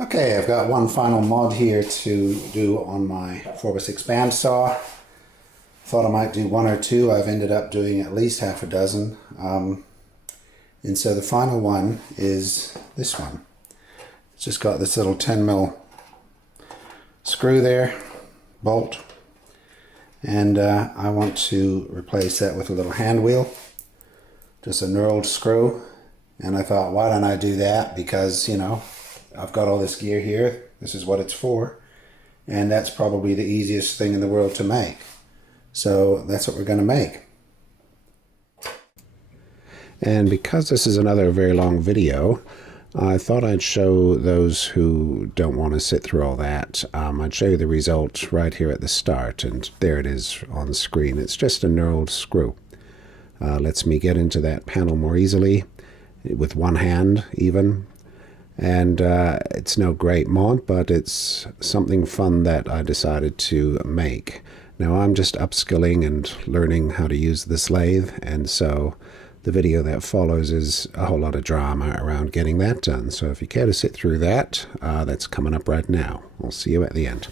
Okay, I've got one final mod here to do on my 4x6 bandsaw. Thought I might do one or two. I've ended up doing at least half a dozen. And so the final one is this one. It's just got this little 10mm screw there, bolt. And I want to replace that with a little hand wheel. Just a knurled screw. And I thought, why don't I do that? Because, you know, I've got all this gear here. This is what it's for. And that's probably the easiest thing in the world to make. So that's what we're going to make. And because this is another very long video, I thought I'd show those who don't want to sit through all that. I'd show you the result right here at the start, and there it is on the screen. It's just a knurled screw. Lets me get into that panel more easily, with one hand even. And it's no great mod, but it's something fun that I decided to make. Now I'm just upskilling and learning how to use this lathe, and so the video that follows is a whole lot of drama around getting that done. So if you care to sit through that, that's coming up right now. I'll see you at the end.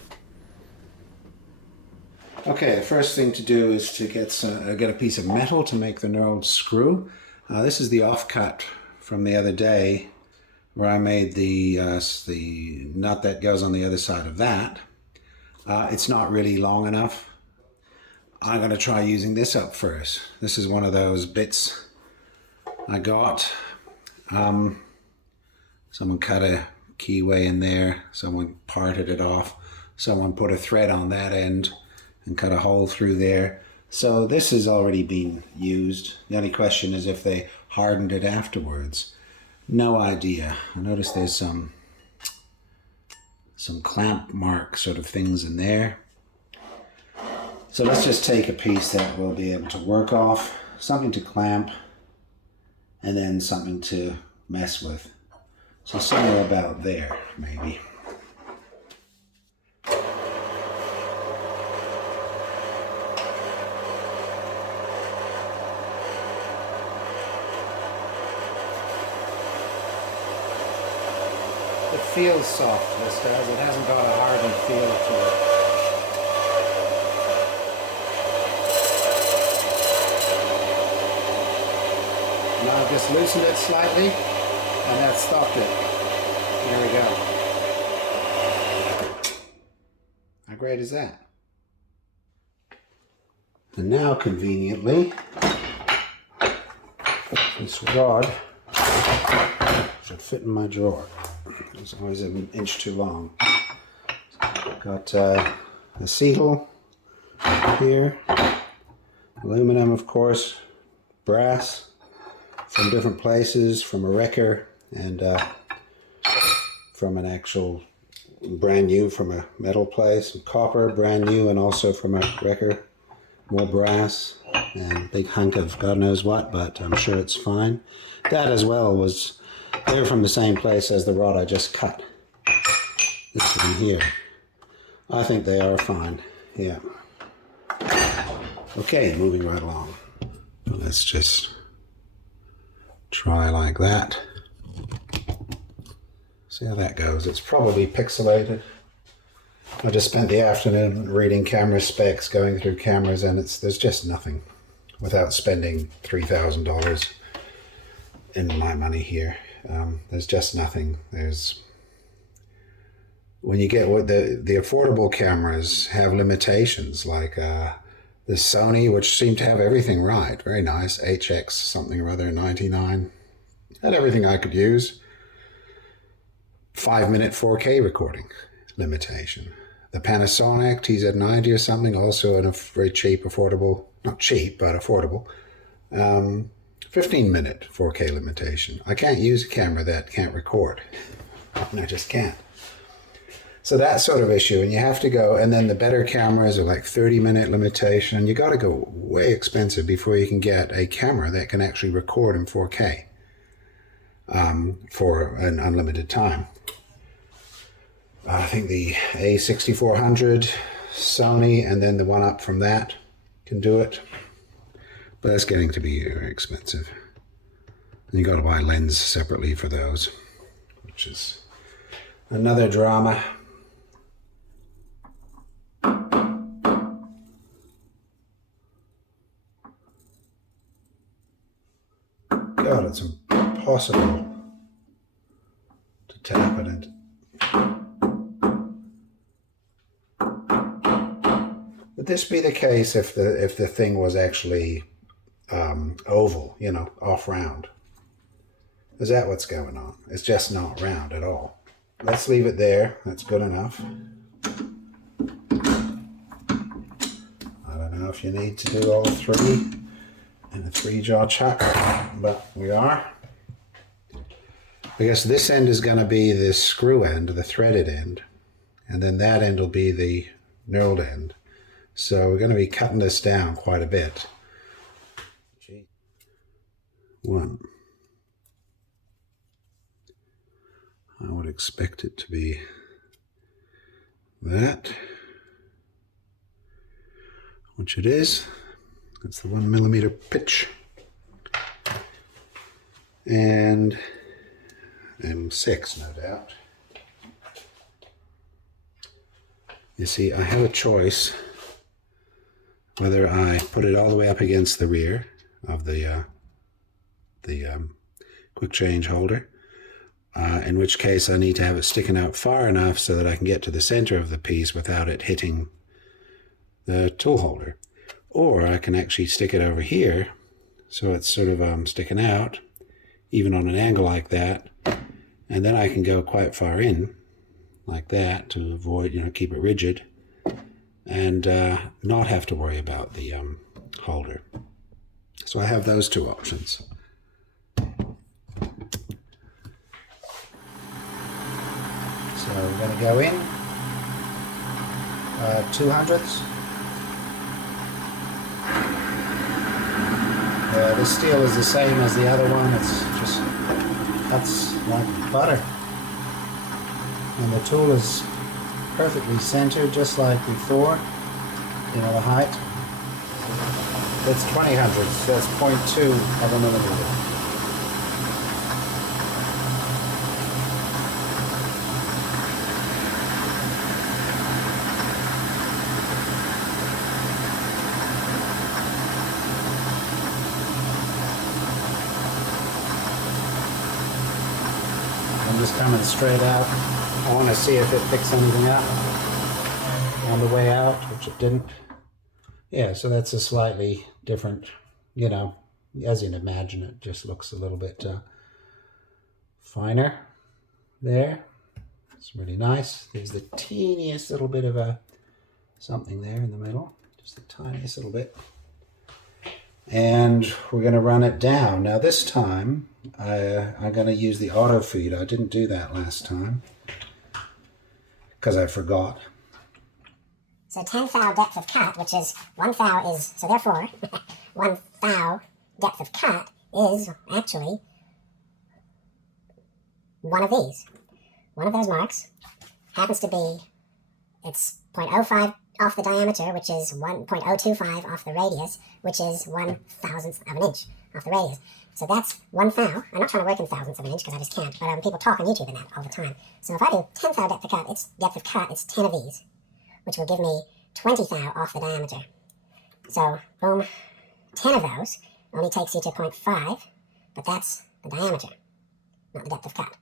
Okay, the first thing to do is to get a piece of metal to make the knurled screw. This is the offcut from the other day, where I made the nut that goes on the other side of that. It's not really long enough. I'm going to try using this up first. This is one of those bits I got. Someone cut a keyway in there, someone parted it off, someone put a thread on that end and cut a hole through there. So this has already been used. The only question is if they hardened it afterwards. No idea. I noticed there's some clamp mark sort of things in there. So let's just take a piece that we'll be able to work off, something to clamp, and then something to mess with. So somewhere about there, maybe. It feels soft, this does. It hasn't got a hardened feel to it. Now I've just loosened it slightly, and that stopped it. There we go. How great is that? And now, conveniently, this rod should fit in my drawer. It's always an inch too long. Got a seal here, aluminum, of course, brass from different places, from a wrecker, and from an actual brand new from a metal place, copper, brand new, and also from a wrecker, more brass, and a big hunk of God knows what, but I'm sure it's fine. That as well was, they're from the same place as the rod I just cut. This one here. I think they are fine, yeah. Okay, moving right along. Let's just try like that. See how that goes. It's probably pixelated. I just spent the afternoon reading camera specs, going through cameras, and there's just nothing without spending $3,000 in my money here. There's just nothing. When you get what the affordable cameras have limitations, like the Sony, which seemed to have everything right, very nice, HX something or other 99, had everything I could use. 5-minute 4K recording limitation. The Panasonic TZ90 or something, also in a very cheap, affordable, not cheap, but affordable, 15-minute 4K limitation. I can't use a camera that can't record. I just can't. So that sort of issue, and you have to go, and then the better cameras are like 30-minute limitation, and you got to go way expensive before you can get a camera that can actually record in 4K for an unlimited time. I think the A6400 Sony, and then the one up from that can do it, but that's getting to be very expensive. And you got to buy lens separately for those, which is Another drama. God, it's impossible to tap it into. Would this be the case if the thing was actually oval, you know, off round? Is that what's going on? It's just not round at all. Let's leave it there. That's good enough. I don't know if you need to do all three in a 3-jaw chuck, but we are. I guess this end is going to be the screw end, the threaded end, and then that end will be the knurled end. So we're going to be cutting this down quite a bit. 1. I would expect it to be that, which it is. That's the 1 millimeter pitch. And M6, no doubt. You see, I have a choice whether I put it all the way up against the rear of the quick change holder, in which case I need to have it sticking out far enough so that I can get to the center of the piece without it hitting the tool holder. Or I can actually stick it over here so it's sort of sticking out, even on an angle like that, and then I can go quite far in, like that, to avoid, you know, keep it rigid, and not have to worry about the holder. So I have those two options. So we're going to go in 2/100ths. This steel is the same as the other one. It's just cuts like butter. And the tool is perfectly centered, just like before. You know, the height. It's 20/100ths. That's 0.2 of a millimeter. I'm just coming straight out. I want to see if it picks anything up on the way out, which it didn't. Yeah, so that's a slightly different, you know, as you'd imagine, it just looks a little bit finer there. It's really nice. There's the teeniest little bit of a something there in the middle, just the tiniest little bit. And we're going to run it down. Now this time, I'm going to use the auto feed. I didn't do that last time because I forgot. So 10 thou depth of cut, which is 1 thou is, so therefore 1 thou depth of cut is actually one of these. One of those marks happens to be, it's 0.05 off the diameter, which is 1.025 off the radius, which is 1/1000th of an inch off the radius. So that's 1 thou. I'm not trying to work in thousandths of an inch because I just can't, but people talk on YouTube and that all the time. So if I do 10 thou depth of cut, it's 10 of these, which will give me 20 thou off the diameter. So, boom, 10 of those only takes you to 0.5, but that's the diameter, not the depth of cut.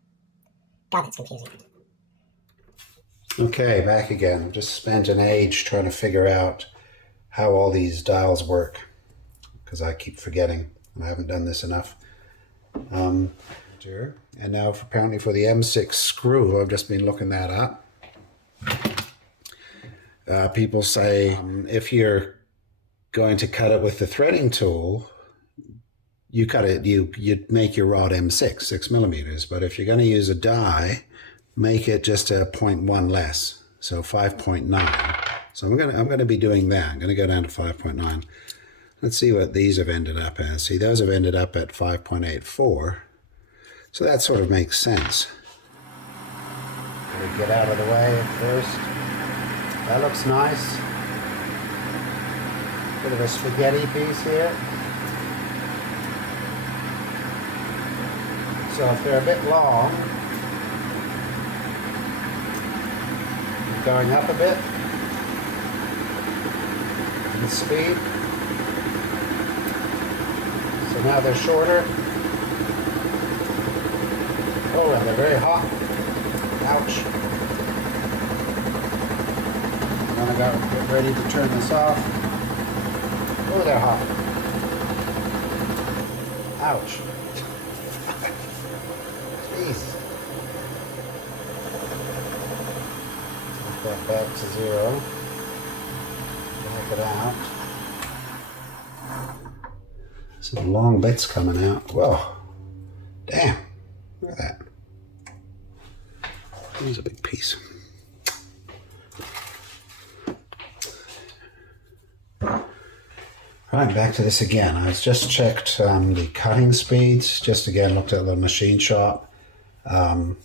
God, that's confusing. Okay, back again. I've just spent an age trying to figure out how all these dials work, because I keep forgetting, and I haven't done this enough. And now apparently for the M6 screw, I've just been looking that up. People say if you're going to cut it with the threading tool, you cut it, you make your rod M6, 6 millimeters. But if you're going to use a die, make it just a 0.1 less, so 5.9. So I'm going to be doing that. I'm going to go down to 5.9. Let's see what these have ended up as. See, those have ended up at 5.84. So that sort of makes sense. Get out of the way at first. That looks nice. Bit of a spaghetti piece here. So if they're a bit long, going up a bit in speed. So now they're shorter. Oh, and they're very hot. Ouch. And then I get ready to turn this off. Oh, they're hot. Ouch. Jeez. Take that back to 0. Back it out. Some long bits coming out. Whoa. Damn. Look at that. Here's a big piece. Right, back to this again. I just checked the cutting speeds. Just again looked at the machine shop. Now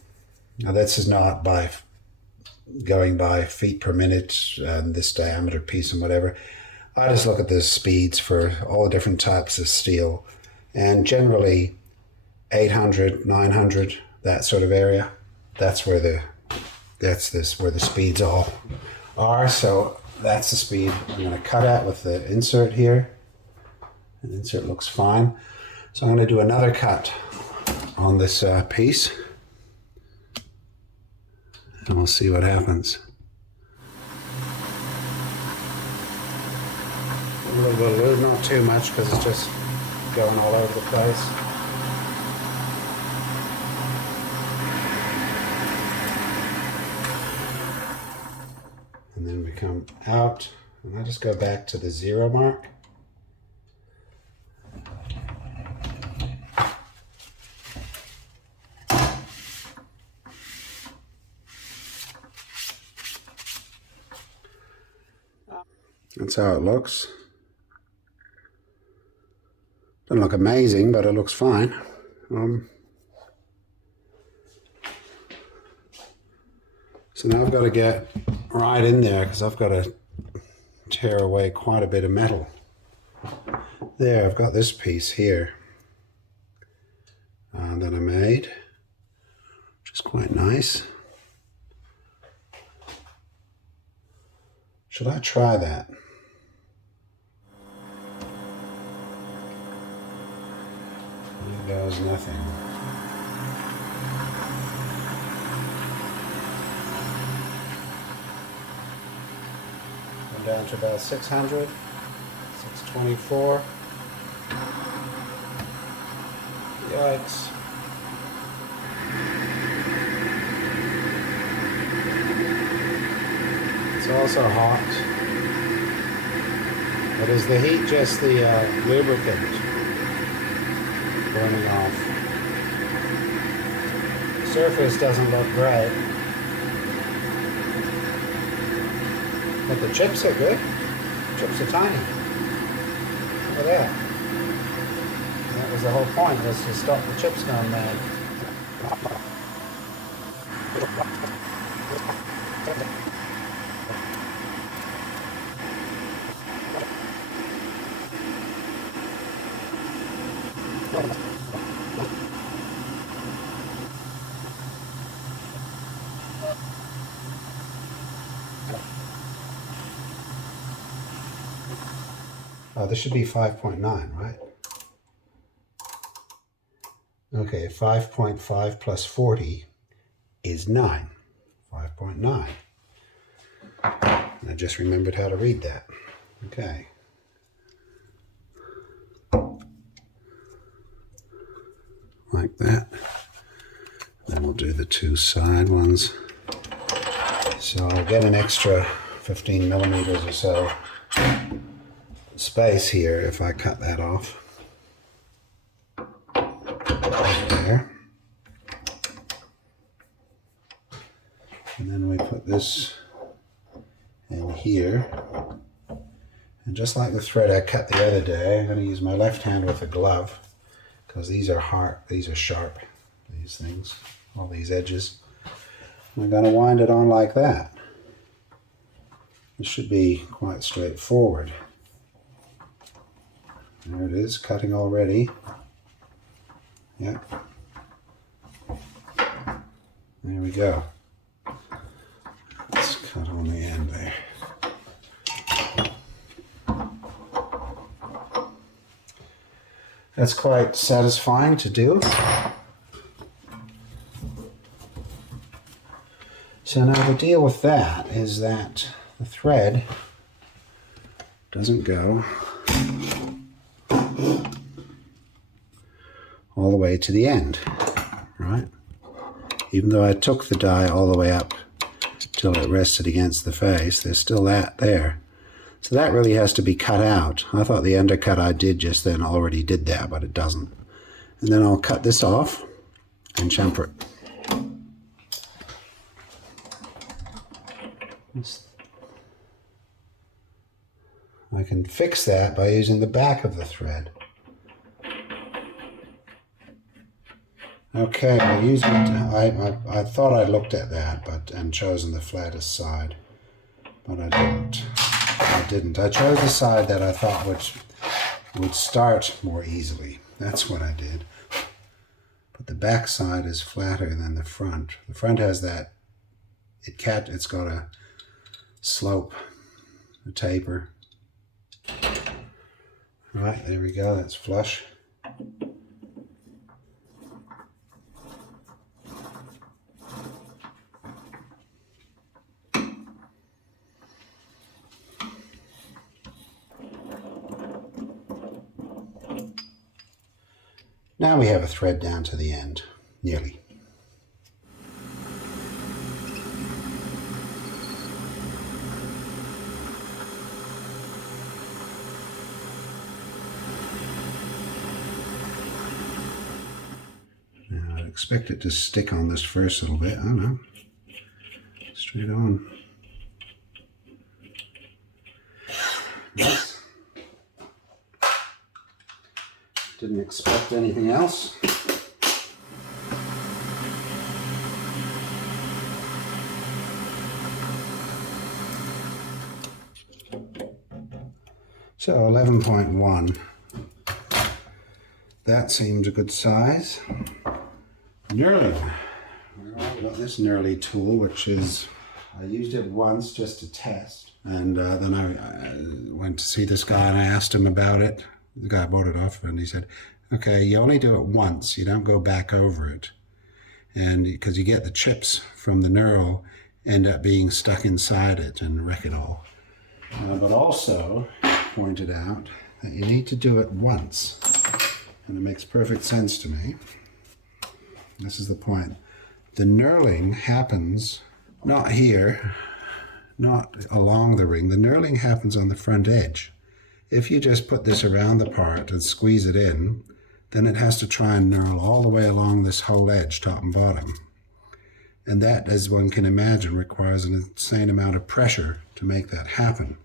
this is not by going by feet per minute and this diameter piece and whatever. I just look at the speeds for all the different types of steel, and generally 800, 900, that sort of area. That's where where the speeds all are. So that's the speed I'm going to cut at with the insert here. The insert looks fine. So I'm going to do another cut on this piece, and we'll see what happens. A little bit of lube, not too much because it's just going all over the place. And then we come out, and I just go back to the 0 mark. That's how it looks. Doesn't look amazing, but it looks fine. So now I've got to get right in there because I've got to tear away quite a bit of metal. There, I've got this piece here that I made, which is quite nice. Should I try that? There goes nothing. I'm down to about 600, 624. Yikes. It's also hot. But is the heat just the lubricant burning off? The surface doesn't look great. But the chips are good. The chips are tiny. Look at that. And that was the whole point, was to stop the chips going bad. Oh, this should be 5.9, right? Okay, 5.5 plus 40 is 9. 5.9. I just remembered how to read that. Okay. Like that. Then we'll do the 2 side ones. So I'll get an extra 15 millimeters or so space here if I cut that off. There. And then we put this in here. And just like the thread I cut the other day, I'm going to use my left hand with a glove because these are hard, these are sharp, these things, all these edges. I'm going to wind it on like that. It should be quite straightforward. There it is, cutting already. Yep. There we go. Let's cut That's quite satisfying to do. So now the deal with that is that the thread doesn't go all the way to the end, right? Even though I took the die all the way up till it rested against the face, there's still that there. So that really has to be cut out. I thought the undercut I did just then already did that, but it doesn't. And then I'll cut this off and chamfer it. I can fix that by using the back of the thread. Okay, I thought I looked at that and chosen the flattest side, but I didn't. I chose the side that I thought would start more easily. That's what I did. But the back side is flatter than the front. The front has that, it's got a slope, a taper. Right, there we go, that's flush. Now we have a thread down to the end, nearly. Now I'd expect it to stick on this first little bit. I don't know. Straight on. Nice. Didn't expect anything else. So 11.1. That seems a good size. Knurling. Well, I've got this knurly tool, which is, I used it once just to test. And then I went to see this guy and I asked him about it. The guy bought it off and he said, okay, you only do it once. You don't go back over it. And because you get the chips from the knurl end up being stuck inside it and wreck it all. But also pointed out that you need to do it once. And it makes perfect sense to me. This is the point. The knurling happens not here, not along the ring. The knurling happens on the front edge. If you just put this around the part and squeeze it in, then it has to try and knurl all the way along this whole edge, top and bottom. And that, as one can imagine, requires an insane amount of pressure to make that happen.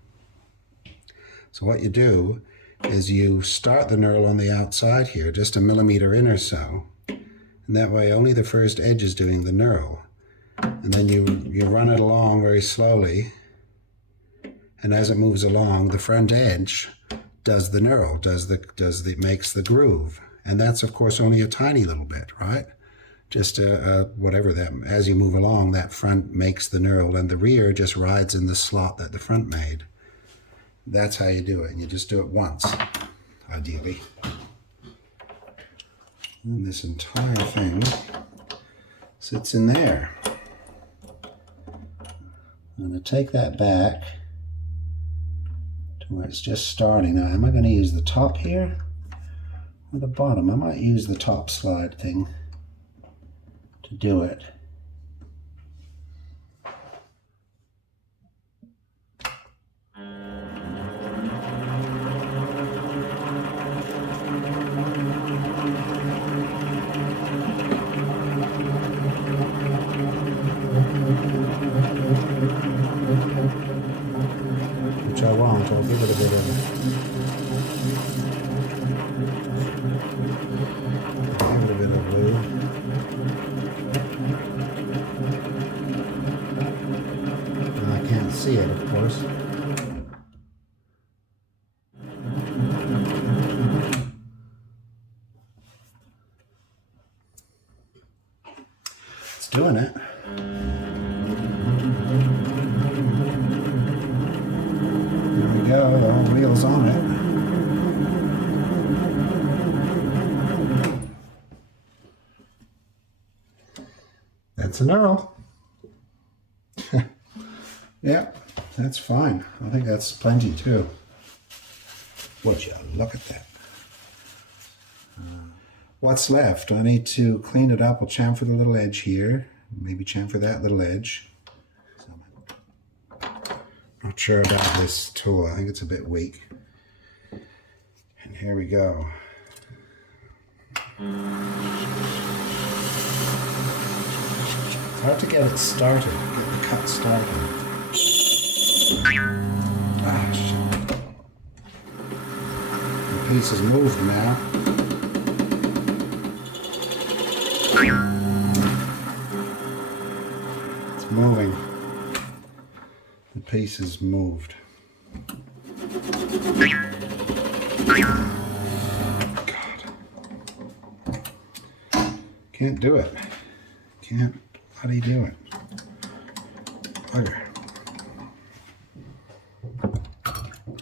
So what you do is you start the knurl on the outside here, just a millimeter in or so, and that way only the first edge is doing the knurl. And then you run it along very slowly, and as it moves along, the front edge does the knurl, makes the groove. And that's, of course, only a tiny little bit, right? Just whatever that, as you move along, that front makes the knurl, and the rear just rides in the slot that the front made. That's how you do it, and you just do it once, ideally. And this entire thing sits in there. I'm going to take that back to where it's just starting. Now, am I going to use the top here or the bottom? I might use the top slide thing to do it. Which I won't. I'll give it a bit of glue. I can't see it, of course. It's doing it. There we go, the whole wheel's on it. That's a knurl. Yeah, that's fine. I think that's plenty too. Would you look at that? What's left? I need to clean it up. I'll chamfer the little edge here. Maybe chamfer that little edge. Not sure about this tool. I think it's a bit weak. And here we go. It's hard to get it started, get the cut started. Ah, shit. The piece has moved now. It's moving. The piece has moved. God. Can't do it. Can't bloody do it. Bugger.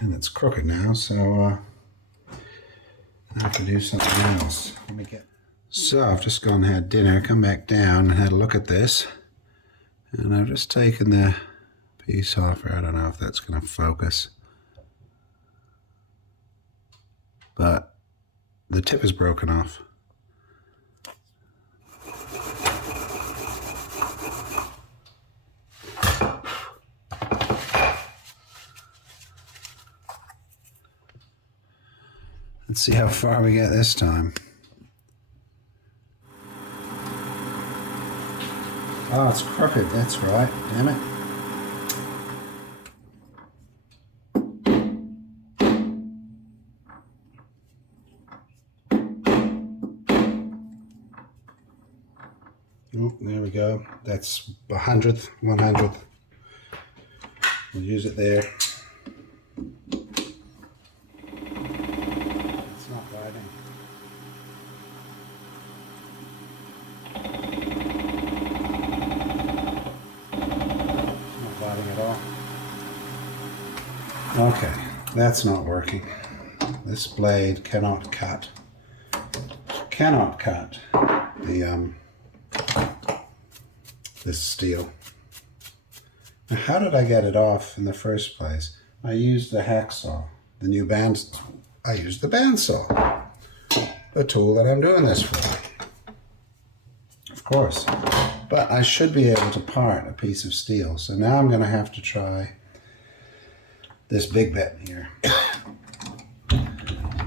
And it's crooked now, so I have to do something else. Let me get. So I've just gone and had dinner, come back down and had a look at this. And I've just taken the piece off here. I don't know if that's going to focus. But the tip is broken off. Let's see how far we get this time. Oh, it's crooked, that's right, damn it. Oh, there we go. That's 100th, 100th. We'll use it there. It's not riding. At all. Okay, that's not working. This blade cannot cut the this steel. Now, how did I get it off in the first place? I used the hacksaw, the new I used the bandsaw, the tool that I'm doing this for, of course. But I should be able to part a piece of steel. So now I'm going to have to try this big bit here.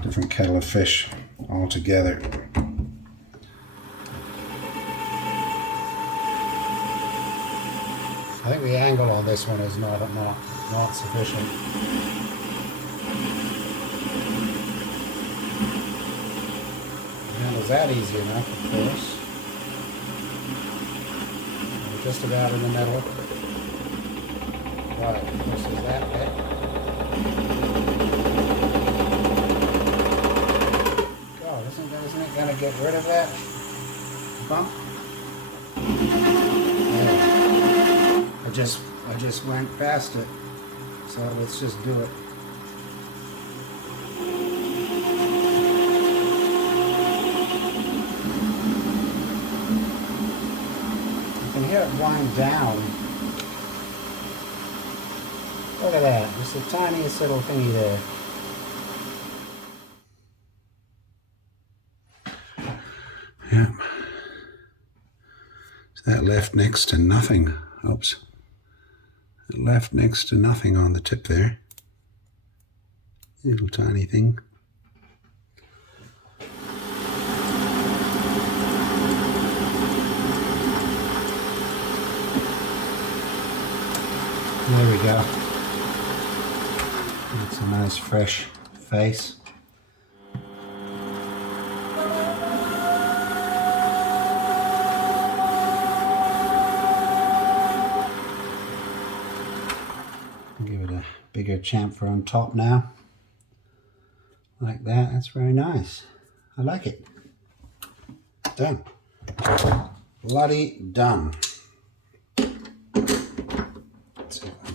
Different kettle of fish altogether. I think the angle on this one is not sufficient. The handle's that easy enough, of course. Just about in the middle. Right, this is that bit. God, isn't it gonna get rid of that bump? Yeah. I just went past it. So let's just do it. Hear it wind down. Look at that, just the tiniest little thingy there. Yeah. So that left next to nothing. Oops. It left next to nothing on the tip there. Little tiny thing. There we go. It's a nice fresh face. Give it a bigger chamfer on top now. Like that, that's very nice. I like it. Done. Bloody done.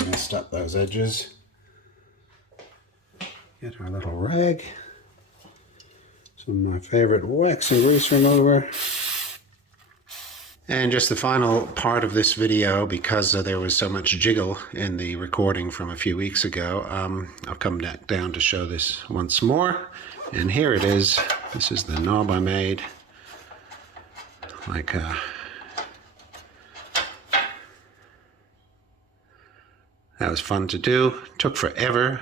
Messed up those edges. Get our little rag. Some of my favorite wax and grease remover. And just the final part of this video, because there was so much jiggle in the recording from a few weeks ago, I'll come back down to show this once more. And here it is. This is the knob I made. Like that was fun to do. Took forever,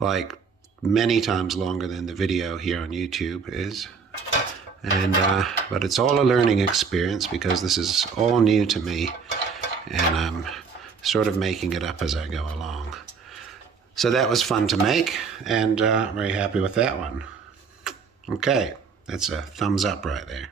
like many times longer than the video here on YouTube is. And but it's all a learning experience because this is all new to me, and I'm sort of making it up as I go along. So that was fun to make, and very happy with that one. Okay, that's a thumbs up right there.